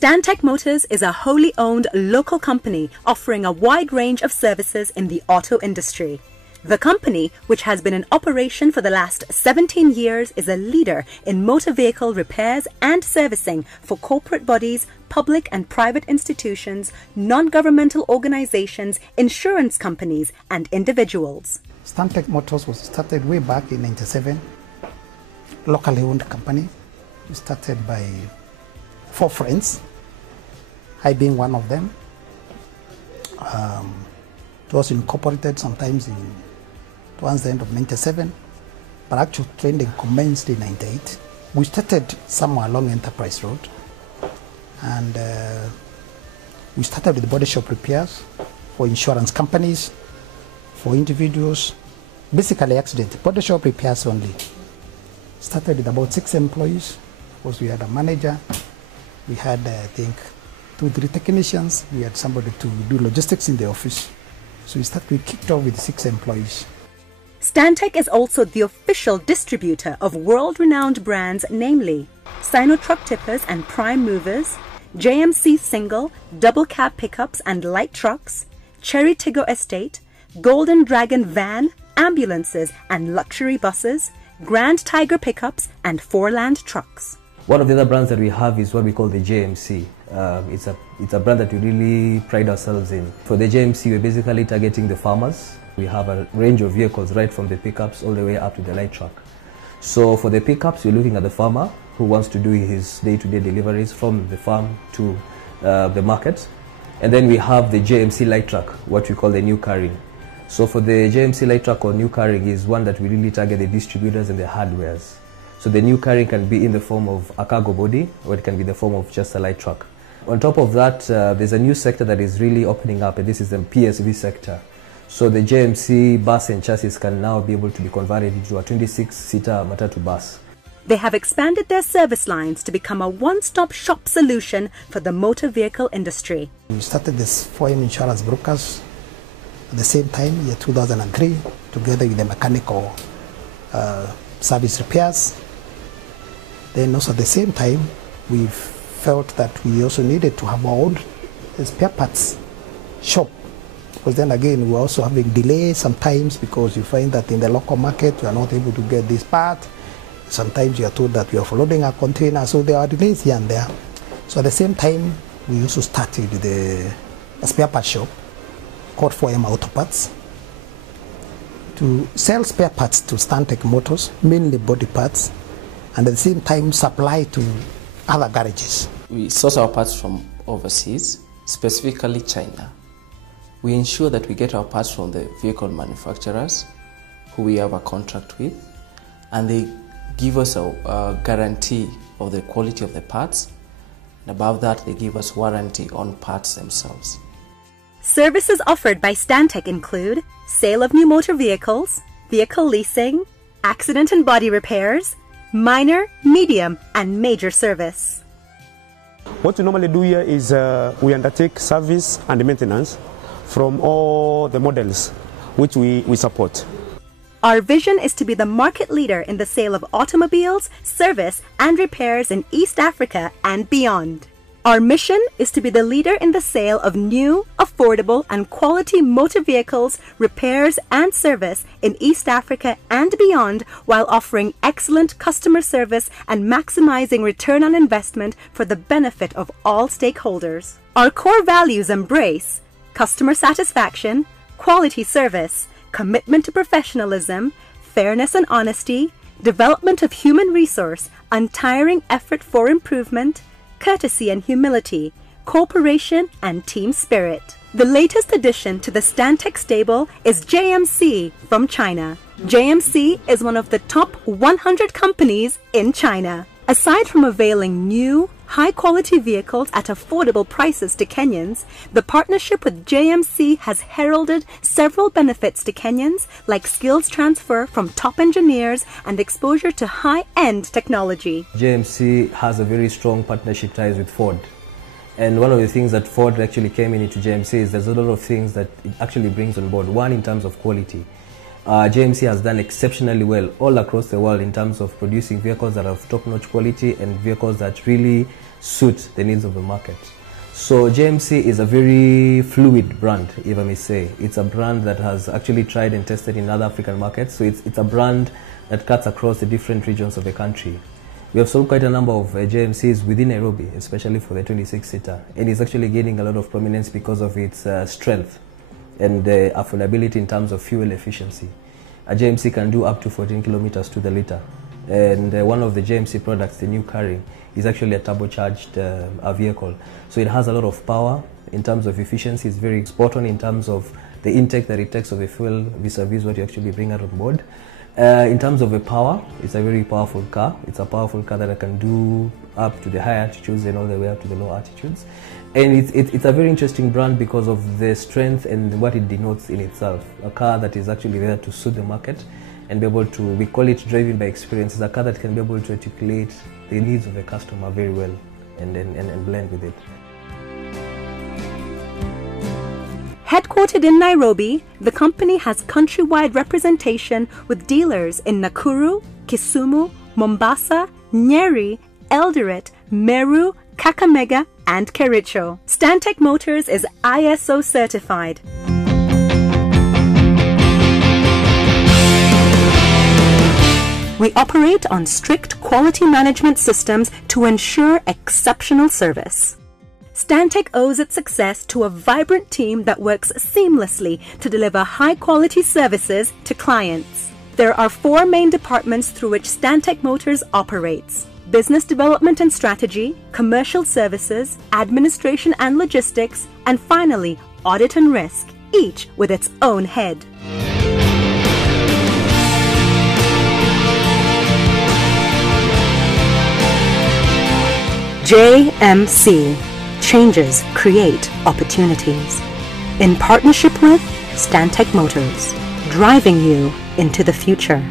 Stantech Motors is a wholly owned local company offering a wide range of services in the auto industry. The company, which has been in operation for the last 17 years, is a leader in motor vehicle repairs and servicing for corporate bodies, public and private institutions, non-governmental organizations, insurance companies and individuals. Stantech Motors was started way back in '97, locally owned company. We started by 4 friends, I being one of them. It was incorporated sometimes towards the end of '97, but actual training commenced in '98. We started somewhere along Enterprise Road, and we started with body shop repairs for insurance companies, for individuals, basically accident, body shop repairs only. Started with about 6 employees. Of course, we had a manager, we had I think 2-3 technicians, we had somebody to do logistics in the office. So we kicked off with 6 employees. Stantech is also the official distributor of world-renowned brands, namely Sino truck tippers and prime movers, JMC single, double cab pickups and light trucks, Cherry Tiggo Estate, Golden Dragon van, ambulances and luxury buses, Grand Tiger pickups and Foreland trucks. One of the other brands that we have is what we call the JMC. It's a brand that we really pride ourselves in. For the JMC, we're basically targeting the farmers. We have a range of vehicles right from the pickups all the way up to the light truck. So for the pickups, we're looking at the farmer who wants to do his day-to-day deliveries from the farm to the market. And then we have the JMC light truck, what we call the new carrying. So for the JMC light truck or new carrying is one that we really target the distributors and the hardwares. So the new carrying can be in the form of a cargo body, or it can be the form of just a light truck. On top of that, there's a new sector that is really opening up, and this is the PSV sector. So the JMC bus and chassis can now be able to be converted into a 26-seater Matatu bus. They have expanded their service lines to become a one-stop shop solution for the motor vehicle industry. We started this 4M insurance brokers at the same time, year 2003, together with the mechanical service repairs. Then also at the same time, we felt that we also needed to have our own spare parts shop. Because then again, we're also having delays sometimes because you find that in the local market, we are not able to get this part. Sometimes you are told that we are offloading a container, so there are delays here and there. So at the same time, we also started a spare parts shop called 4M Auto Parts to sell spare parts to Stantech Motors, mainly body parts, and at the same time supply to other garages. We source our parts from overseas, specifically China. We ensure that we get our parts from the vehicle manufacturers who we have a contract with, and they give us a guarantee of the quality of the parts, and above that they give us warranty on parts themselves. Services offered by Stantech include sale of new motor vehicles, vehicle leasing, accident and body repairs, minor, medium and major service. What we normally do here is we undertake service and maintenance from all the models which we support. Our vision is to be the market leader in the sale of automobiles, service and repairs in East Africa and beyond. Our mission is to be the leader in the sale of new, affordable and quality motor vehicles, repairs and service in East Africa and beyond, while offering excellent customer service and maximizing return on investment for the benefit of all stakeholders. Our core values embrace customer satisfaction, quality service, commitment to professionalism, fairness and honesty, development of human resource, untiring effort for improvement, courtesy and humility, cooperation and team spirit. The latest addition to the Stantech stable is JMC from China. JMC is one of the top 100 companies in China. Aside from availing new, high-quality vehicles at affordable prices to Kenyans, the partnership with JMC has heralded several benefits to Kenyans, like skills transfer from top engineers and exposure to high-end technology. JMC has a very strong partnership ties with Ford. And one of the things that Ford actually came into JMC is there's a lot of things that it actually brings on board. One, in terms of quality. JMC has done exceptionally well all across the world in terms of producing vehicles that are of top-notch quality and vehicles that really suit the needs of the market. So JMC is a very fluid brand, if I may say. It's a brand that has actually tried and tested in other African markets. So it's a brand that cuts across the different regions of the country. We have sold quite a number of JMCs within Nairobi, especially for the 26-seater. And it's actually gaining a lot of prominence because of its strength and affordability in terms of fuel efficiency. A JMC can do up to 14 kilometers to the liter. And one of the JMC products, the new Carry, is actually a turbocharged vehicle. So it has a lot of power. In terms of efficiency, it's very spot on in terms of the intake that it takes of the fuel vis-a-vis what you actually bring out on board. In terms of the power, it's a very powerful car. It's a powerful car that can do up to the high altitudes and all the way up to the low altitudes. And it's a very interesting brand because of the strength and what it denotes in itself. A car that is actually there to suit the market and be able to, we call it driving by experience. It's a car that can be able to articulate the needs of the customer very well and blend with it. Headquartered in Nairobi, the company has countrywide representation with dealers in Nakuru, Kisumu, Mombasa, Nyeri, Eldoret, Meru, Kakamega, and Kericho. Stantech Motors is ISO certified. We operate on strict quality management systems to ensure exceptional service. Stantech owes its success to a vibrant team that works seamlessly to deliver high-quality services to clients. There are 4 main departments through which Stantech Motors operates: business development and strategy, commercial services, administration and logistics, and finally, audit and risk, each with its own head. JMC. Changes create opportunities. In partnership with Stantech Motors, driving you into the future.